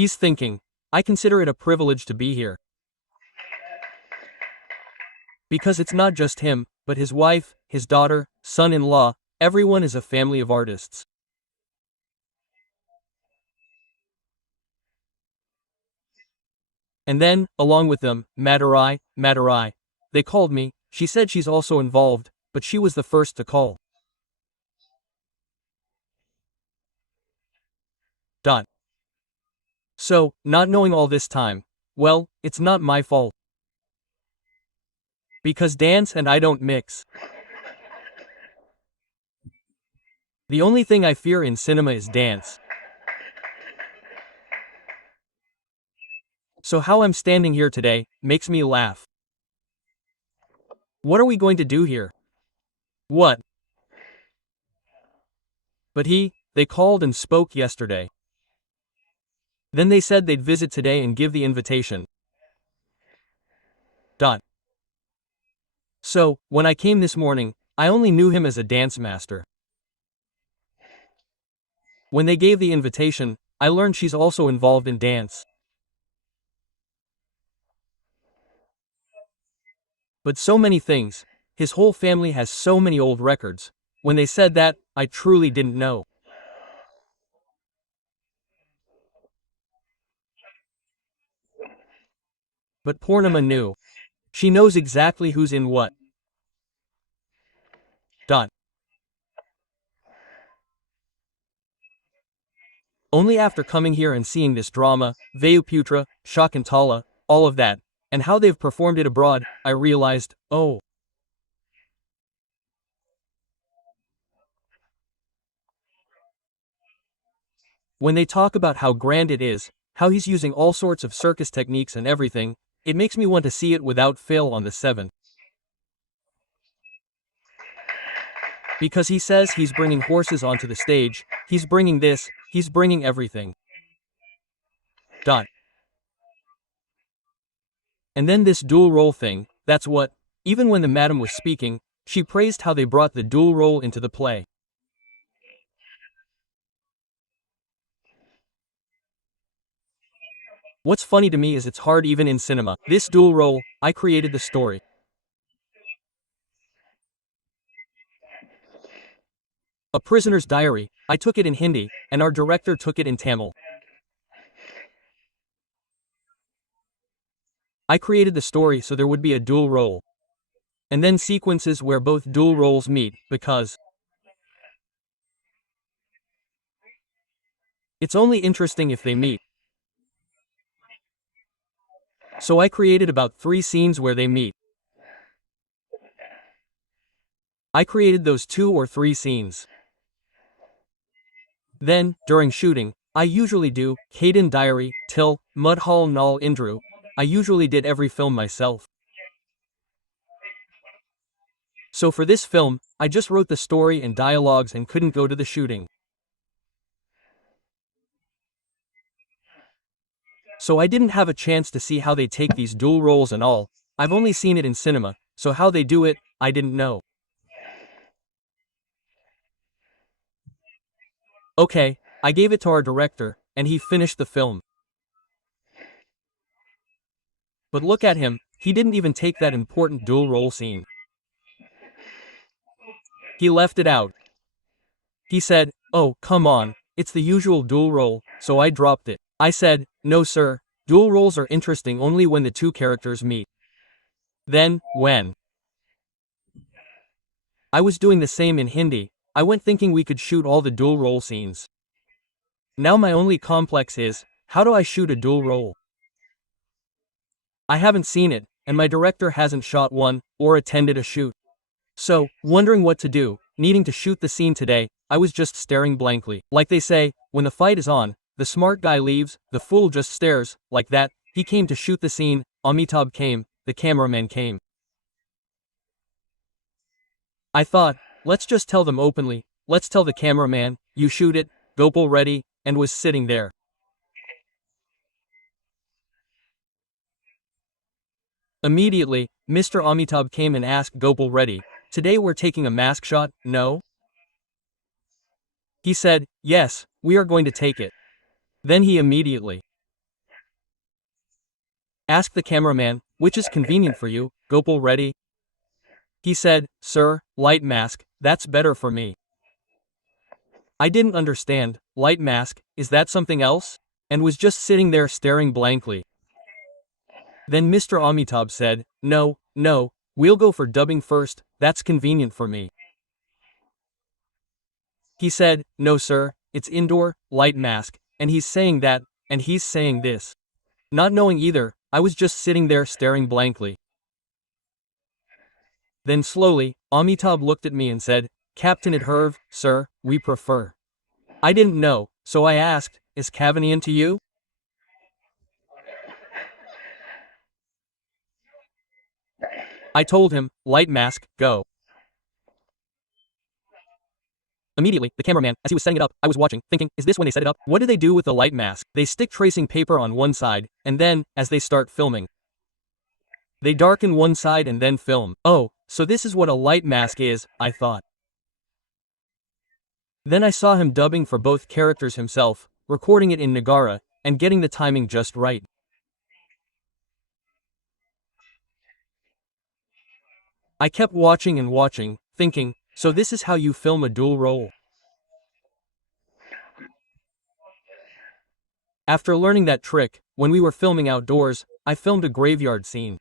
He's thinking, I consider it a privilege to be here. Because it's not just him, but his wife, his daughter, son-in-law, everyone is a family of artists. And then, along with them, Madurai. They called me, she said she's also involved, but she was the first to call. Dot. So, not knowing all this time, well, it's not my fault. Because dance and I don't mix. The only thing I fear in cinema is dance. So how I'm standing here today, makes me laugh. What are we going to do here? What? But they called and spoke yesterday. Then they said they'd visit today and give the invitation. Dot. So, when I came this morning, I only knew him as a dance master. When they gave the invitation, I learned she's also involved in dance. But so many things. His whole family has so many old records. When they said that, I truly didn't know. But Purnima knew. She knows exactly who's in what. Dot. Only after coming here and seeing this drama, Vayuputra, Shakuntala, all of that, and how they've performed it abroad, I realized, oh. When they talk about how grand it is, how he's using all sorts of circus techniques and everything, it makes me want to see it without fail on the 7th. Because he says he's bringing horses onto the stage, he's bringing this, he's bringing everything. Dot. And then this dual role thing, that's what, even when the madam was speaking, she praised how they brought the dual role into the play. What's funny to me is it's hard even in cinema. This dual role, I created the story. A Prisoner's Diary, I took it in Hindi, and our director took it in Tamil. I created the story so there would be a dual role. And then sequences where both dual roles meet, because it's only interesting if they meet. So I created about 3 scenes where they meet. I created those 2 or 3 scenes. Then, during shooting, I usually do, Kaden Diary, Till, Mudhall Nal Indru, I usually did every film myself. So for this film, I just wrote the story and dialogues and couldn't go to the shooting. So I didn't have a chance to see how they take these dual roles and all. I've only seen it in cinema, so how they do it, I didn't know. Okay, I gave it to our director, and he finished the film. But look at him, he didn't even take that important dual role scene. He left it out. He said, oh, come on, it's the usual dual role, so I dropped it. I said, no sir, dual roles are interesting only when the 2 characters meet. Then, when I was doing the same in Hindi, I went thinking we could shoot all the dual role scenes. Now my only complex is, how do I shoot a dual role? I haven't seen it, and my director hasn't shot one, or attended a shoot. So, wondering what to do, needing to shoot the scene today, I was just staring blankly. Like they say, when the fight is on, the smart guy leaves, the fool just stares, like that. He came to shoot the scene, Amitabh came, the cameraman came. I thought, let's just tell them openly, let's tell the cameraman, you shoot it, Gopal Reddy, and was sitting there. Immediately, Mr. Amitabh came and asked Gopal Reddy, today we're taking a mask shot, no? He said, yes, we are going to take it. Then he immediately Ask the cameraman, which is convenient for you, Gopal Reddy? He said, Sir, light mask, that's better for me. I didn't understand, light mask, is that something else? And was just sitting there staring blankly. Then Mr. Amitabh said, No, we'll go for dubbing first, that's convenient for me. He said, No sir, it's indoor, light mask, and he's saying that, and he's saying this. Not knowing either, I was just sitting there staring blankly. Then slowly, Amitabh looked at me and said, Captain Adherv, sir, we prefer. I didn't know, so I asked, is Cavanian to you? I told him, light mask, go. Immediately, the cameraman, as he was setting it up, I was watching, thinking, is this when they set it up? What do they do with the light mask? They stick tracing paper on one side, and then, as they start filming, they darken one side and then film. Oh, so this is what a light mask is, I thought. Then I saw him dubbing for both characters himself, recording it in Nagara, and getting the timing just right. I kept watching and watching, thinking, so this is how you film a dual role. After learning that trick, when we were filming outdoors, I filmed a graveyard scene.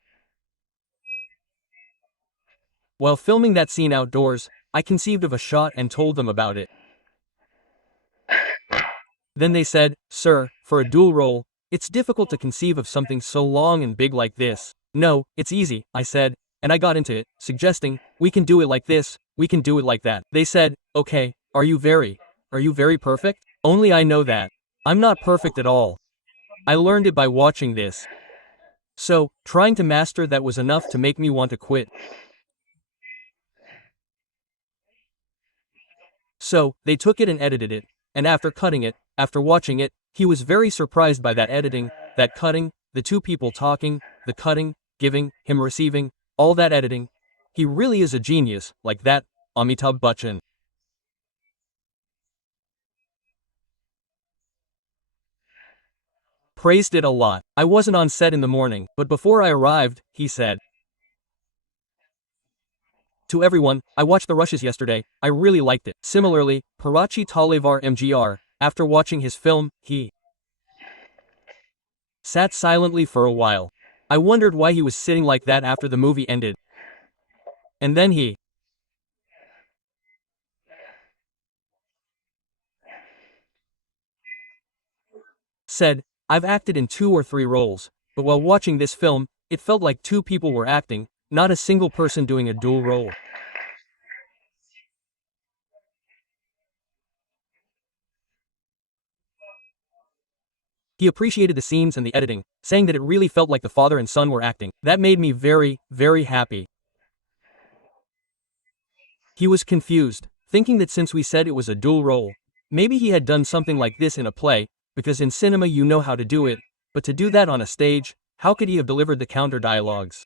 While filming that scene outdoors, I conceived of a shot and told them about it. Then they said, Sir, for a dual role, it's difficult to conceive of something so long and big like this. No, it's easy, I said, and I got into it, suggesting, we can do it like this, we can do it like that. They said, okay, are you very perfect? Only I know that. I'm not perfect at all. I learned it by watching this. So, trying to master that was enough to make me want to quit. So, they took it and edited it, and after cutting it, after watching it, he was very surprised by that editing, that cutting, the two people talking, the cutting, giving, him receiving, all that editing. He really is a genius, like that, Amitabh Bachchan. Praised it a lot. I wasn't on set in the morning, but before I arrived, he said to everyone, I watched the rushes yesterday, I really liked it. Similarly, Parachi Talevar MGR, after watching his film, he sat silently for a while. I wondered why he was sitting like that after the movie ended. And then he said, I've acted in 2 or 3 roles, but while watching this film, it felt like 2 people were acting, not a single person doing a dual role. He appreciated the scenes and the editing, saying that it really felt like the father and son were acting. That made me very happy. He was confused, thinking that since we said it was a dual role, maybe he had done something like this in a play, because in cinema you know how to do it, but to do that on a stage, how could he have delivered the counter dialogues?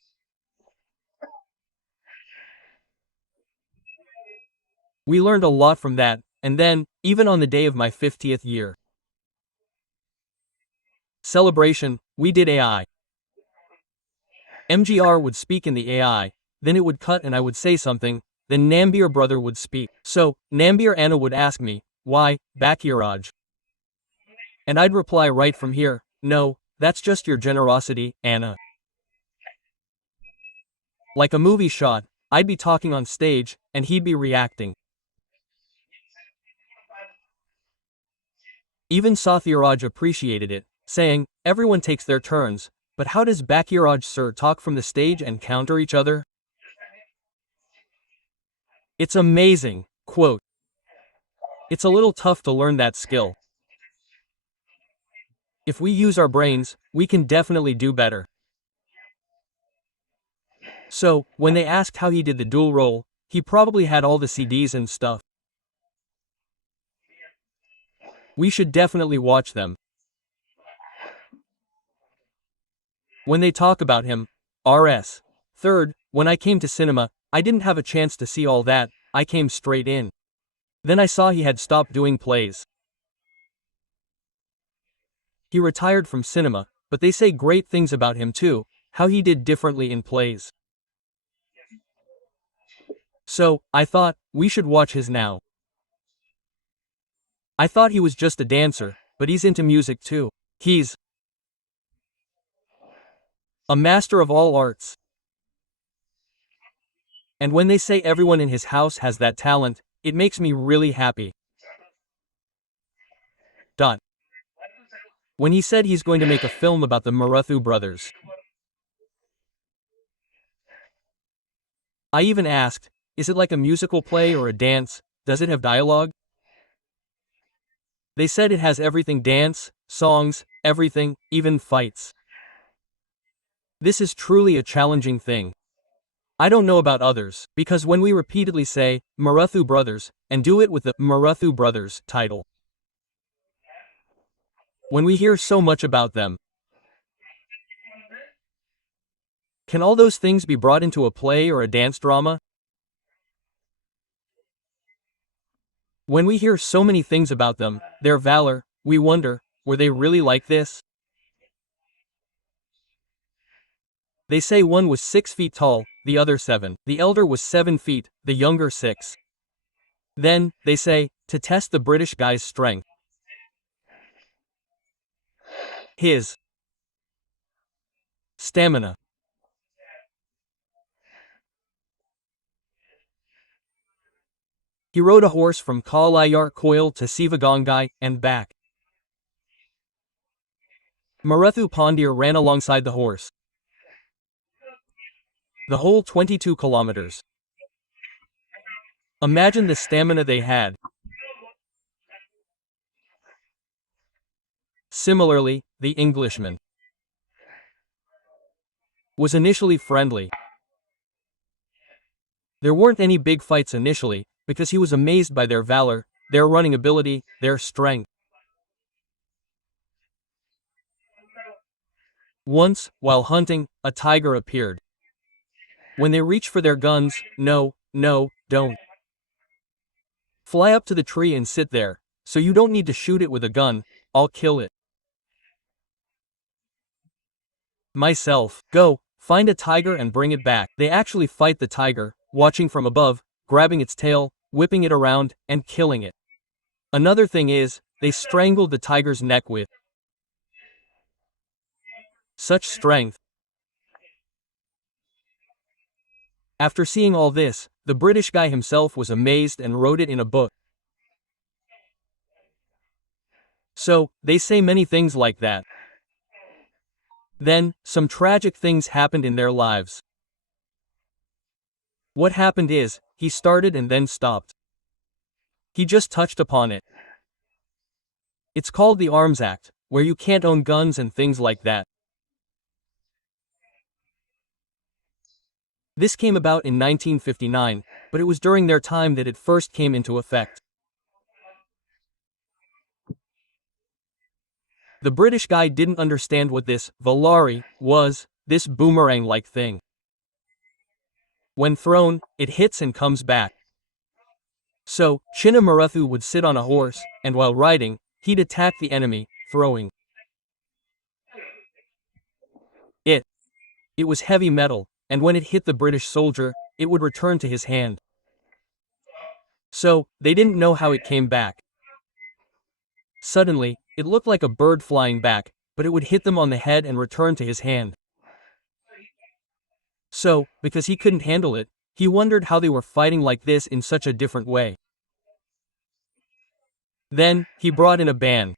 We learned a lot from that, and then, even on the day of my 50th year celebration, we did AI. MGR would speak in the AI, then it would cut and I would say something, then Nambir brother would speak. So, Nambir Anna would ask me, why, Bhakyaraj? And I'd reply right from here, no, that's just your generosity, Anna. Like a movie shot, I'd be talking on stage, and he'd be reacting. Even Sathiraj appreciated it, saying, everyone takes their turns, but how does Bhakyaraj sir talk from the stage and counter each other? It's amazing, quote. It's a little tough to learn that skill. If we use our brains, we can definitely do better. So, when they asked how he did the dual role, he probably had all the CDs and stuff. We should definitely watch them. When they talk about him, RS. Third, when I came to cinema, I didn't have a chance to see all that, I came straight in. Then I saw he had stopped doing plays. He retired from cinema, but they say great things about him too, how he did differently in plays. So, I thought, we should watch his now. I thought he was just a dancer, but he's into music too. He's a master of all arts. And when they say everyone in his house has that talent, it makes me really happy. Dot. When he said he's going to make a film about the Maruthi brothers. I even asked, is it like a musical play or a dance? Does it have dialogue? They said it has everything: dance, songs, everything, even fights. This is truly a challenging thing. I don't know about others, because when we repeatedly say, Maruthi brothers, and do it with the Maruthi brothers title, when we hear so much about them, can all those things be brought into a play or a dance drama? When we hear so many things about them, their valor, we wonder, were they really like this? They say one was 6 feet tall, the other 7. The elder was 7 feet, the younger 6. Then, they say, to test the British guy's strength, his stamina. He rode a horse from Kalayar Koil to Sivagangai and back. Maruthi Pandir ran alongside the horse. The whole 22 kilometers. Imagine the stamina they had. Similarly, the Englishman was initially friendly. There weren't any big fights initially, because he was amazed by their valor, their running ability, their strength. Once, while hunting, a tiger appeared. When they reach for their guns, no, don't. Fly up to the tree and sit there, so you don't need to shoot it with a gun, I'll kill it. Myself, go, find a tiger and bring it back. They actually fight the tiger, watching from above, grabbing its tail, whipping it around, and killing it. Another thing is, they strangled the tiger's neck with such strength. After seeing all this, the British guy himself was amazed and wrote it in a book. So, they say many things like that. Then, some tragic things happened in their lives. What happened is, he started and then stopped. He just touched upon it. It's called the Arms Act, where you can't own guns and things like that. This came about in 1959, but it was during their time that it first came into effect. The British guy didn't understand what this Valari was, this boomerang-like thing. When thrown, it hits and comes back. So, Chinna Maruthi would sit on a horse, and while riding, he'd attack the enemy, throwing it. It was heavy metal, and when it hit the British soldier, it would return to his hand. So, they didn't know how it came back. Suddenly, it looked like a bird flying back, but it would hit them on the head and return to his hand. So, because he couldn't handle it, he wondered how they were fighting like this in such a different way. Then, he brought in a ban.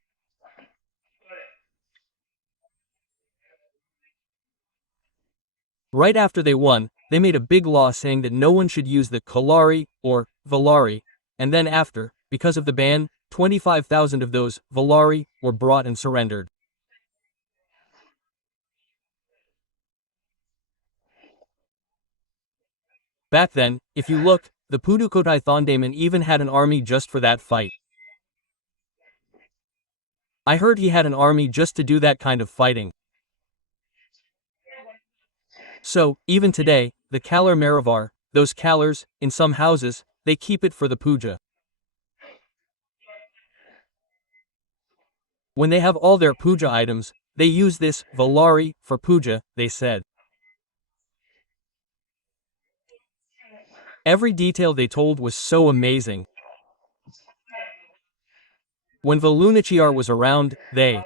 Right after they won, they made a big law saying that no one should use the Kalari, or Valari, and then after, because of the ban, 25,000 of those Valari were brought and surrendered. Back then, if you look, the Pudukkottai Thondaman even had an army just for that fight. I heard he had an army just to do that kind of fighting. So, even today, the Kalar Maravar, those Kalars, in some houses, they keep it for the puja. When they have all their puja items, They use this, Valari, for puja, they said. Every detail they told was so amazing. When Velunachiar was around, they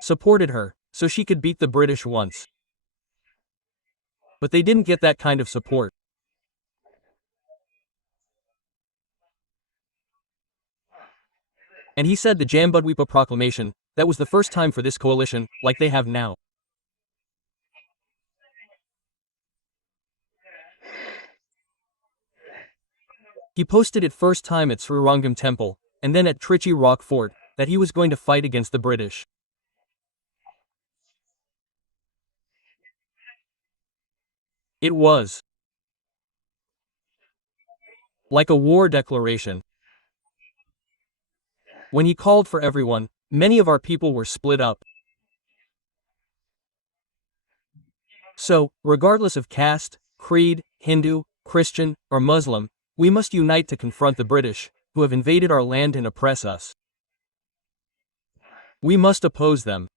supported her, so she could beat the British once. But they didn't get that kind of support. And he said the Jambudweepa Proclamation, that was the first time for this coalition, like they have now. He posted it first time at Srirangam Temple, and then at Trichy Rock Fort, that he was going to fight against the British. It was like a war declaration. When he called for everyone, many of our people were split up. So, regardless of caste, creed, Hindu, Christian, or Muslim, we must unite to confront the British, who have invaded our land and oppress us. We must oppose them.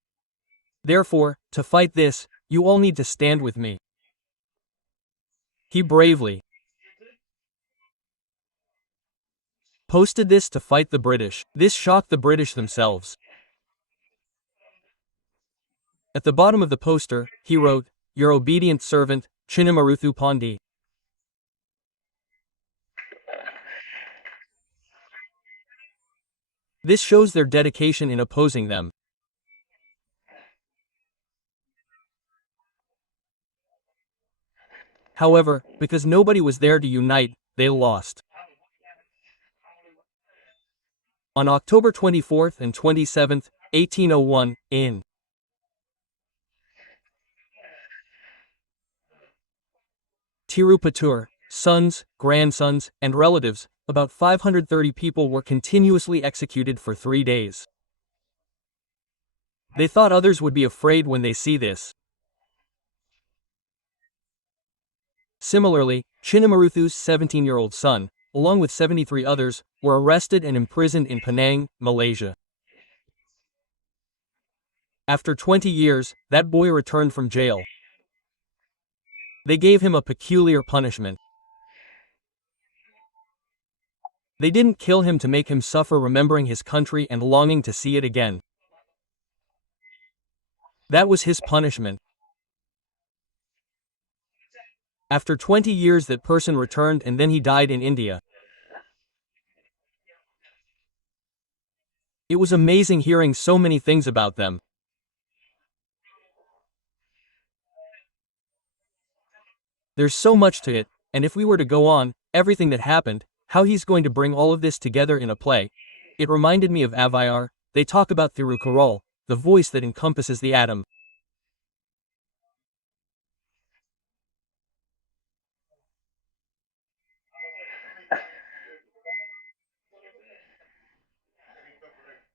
Therefore, to fight this, you all need to stand with me. He bravely posted this to fight the British. This shocked the British themselves. At the bottom of the poster, he wrote, "Your obedient servant, Chinnamaruthu Pandi." This shows their dedication in opposing them. However, because nobody was there to unite, they lost. On October 24th and 27th, 1801, in Tirupatur, sons, grandsons, and relatives, about 530 people were continuously executed for 3 days. They thought others would be afraid when they see this. Similarly, Chinnamaruthu's 17-year-old son, along with 73 others, were arrested and imprisoned in Penang, Malaysia. After 20 years, that boy returned from jail. They gave him a peculiar punishment. They didn't kill him to make him suffer remembering his country and longing to see it again. That was his punishment. After 20 years that person returned and then he died in India. It was amazing hearing so many things about them. There's so much to it, and if we were to go on, everything that happened, how he's going to bring all of this together in a play. It reminded me of Avayar. They talk about Thirukkural, the voice that encompasses the atom.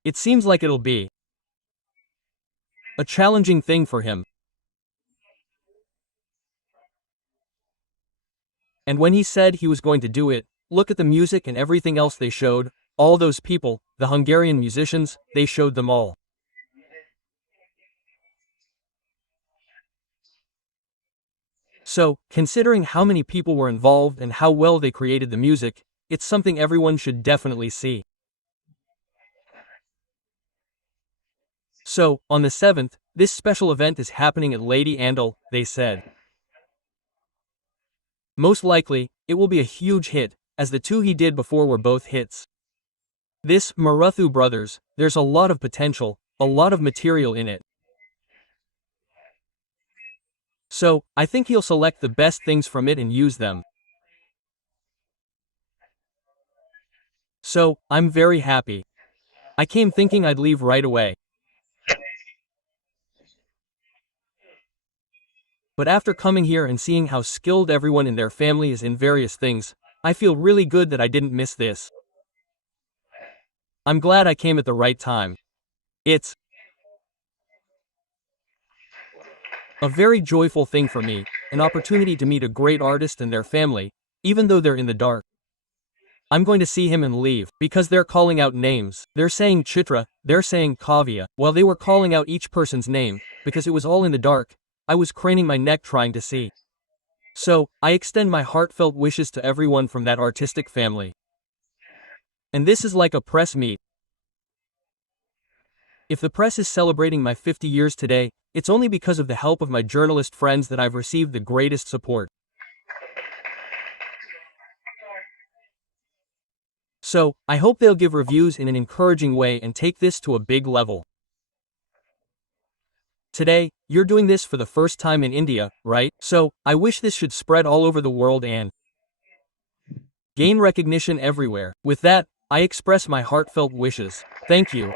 It seems like it'll be a challenging thing for him. And when he said he was going to do it, look at the music and everything else they showed, all those people, the Hungarian musicians, they showed them all. So, considering how many people were involved and how well they created the music, it's something everyone should definitely see. So, on the 7th, this special event is happening at Lady Andal, they said. Most likely, it will be a huge hit, as the two he did before were both hits. This, Maruthu Brothers, there's a lot of potential, a lot of material in it. So, I think he'll select the best things from it and use them. So, I'm very happy. I came thinking I'd leave right away. But after coming here and seeing how skilled everyone in their family is in various things, I feel really good that I didn't miss this. I'm glad I came at the right time. It's a very joyful thing for me, an opportunity to meet a great artist and their family, even though they're in the dark. I'm going to see him and leave, because they're calling out names. They're saying Chitra, they're saying Kavya. While they were calling out each person's name, because it was all in the dark, I was craning my neck trying to see. So, I extend my heartfelt wishes to everyone from that artistic family. And this is like a press meet. If the press is celebrating my 50 years today, it's only because of the help of my journalist friends that I've received the greatest support. So, I hope they'll give reviews in an encouraging way and take this to a big level. Today, you're doing this for the first time in India, right? So, I wish this should spread all over the world and gain recognition everywhere. With that, I express my heartfelt wishes. Thank you.